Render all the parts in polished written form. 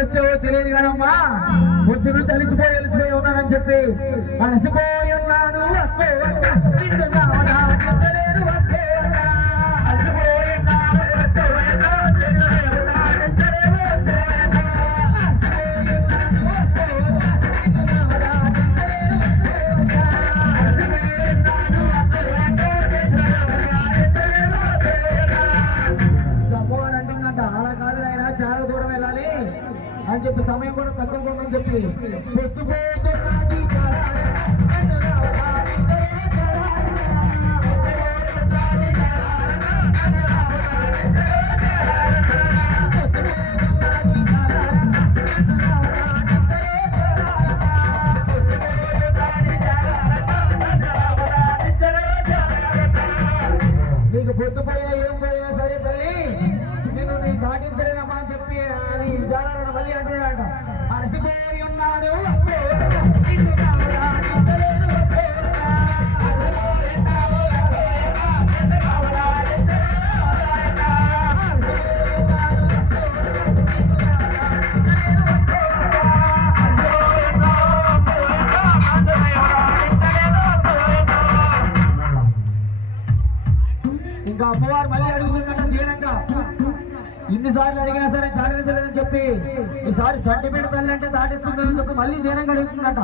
వచ్చావో తెలియదు కానమ్మా, పొద్దును అలిసిపోయి ఉన్నానని చెప్పి అలసిపోయి ఉన్నాను. అలా కాదు ఆయన చాలా దూరం వెళ్ళాలి అని చెప్పి సమయం కూడా తక్కువ ఉందని చెప్పి నీకు పొద్దుపోయినా ఏం పోయినా సరే తల్లి నేను నీ దాటించలేనమ్మా అని చెప్పి అని జానాలను మళ్ళీ అంటున్నాడు. అలసిపోయి ఉన్నాడు ఇంకా అమ్మవారు మళ్ళీ అడుగుతుందంట దీనంగా. ఇన్నిసార్లు అడిగినా సరే జాగ్రత్తలేదని చెప్పి ఈసారి చంటి బిడ్డ తల్లి అంటే దాటిస్తుందని చెప్పి మళ్ళీ దీనంగా అడుగుతుందంట.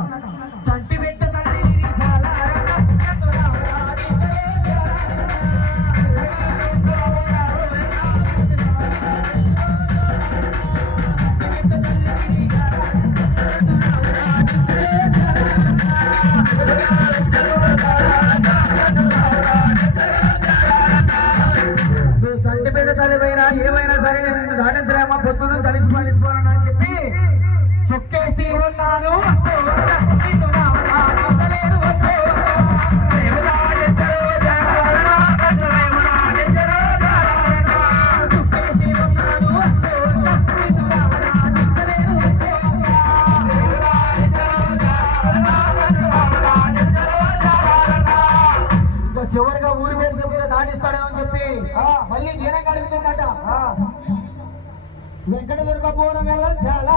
చంటి బిడ్డ తల్లి సంటిపేట తల్లిపోయినా ఏమైనా సరే నేను నిన్ను దాటించలేమా, పొద్దున్న కలిసిపోవాలని అని చెప్పి చొక్కేసి ఉన్నాను. చివరిగా ఊరి పేరు చెప్తే దాటిస్తాడేమో అని చెప్పి మళ్ళీ దీనంగా అడుగుతుందట. వెంకట దుర్గపురం చాలా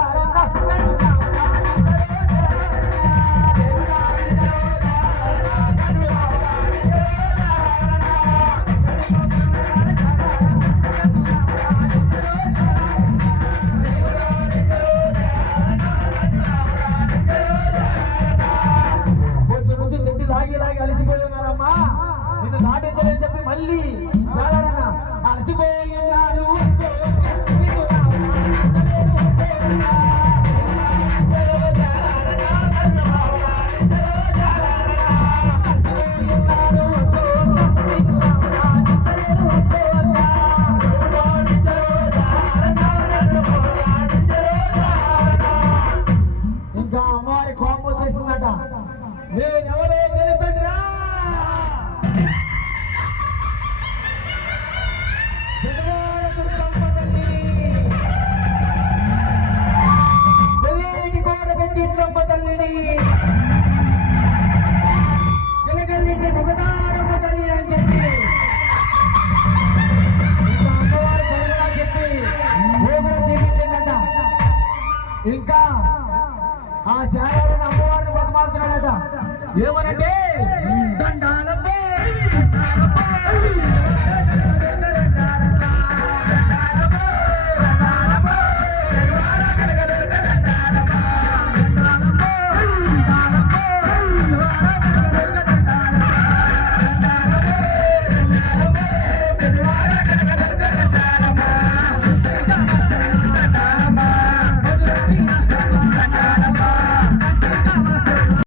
పొద్దు నుంచి తిండి లాగి అలిసిపోయి ఉన్నారమ్మా, నిన్ను దాటించలేని చెప్పి మళ్ళీ చాలరన్నా అలసిపోయి ఉన్నారు. ఇంకా అమ్మవారి కోపం వచ్చేసిందట. నేనెవరో తెలుసండిరా, తల్లిని గెలగల్లింటి ముగదారమ్మ తల్లి అని చెప్పి అమ్మవారు బరువుగా చెప్పి భోగనం చేపించిందట. ఇంకా ఆ చారాలను అమ్మవారిని బతమాలుతున్నాడట. ఏమనంటే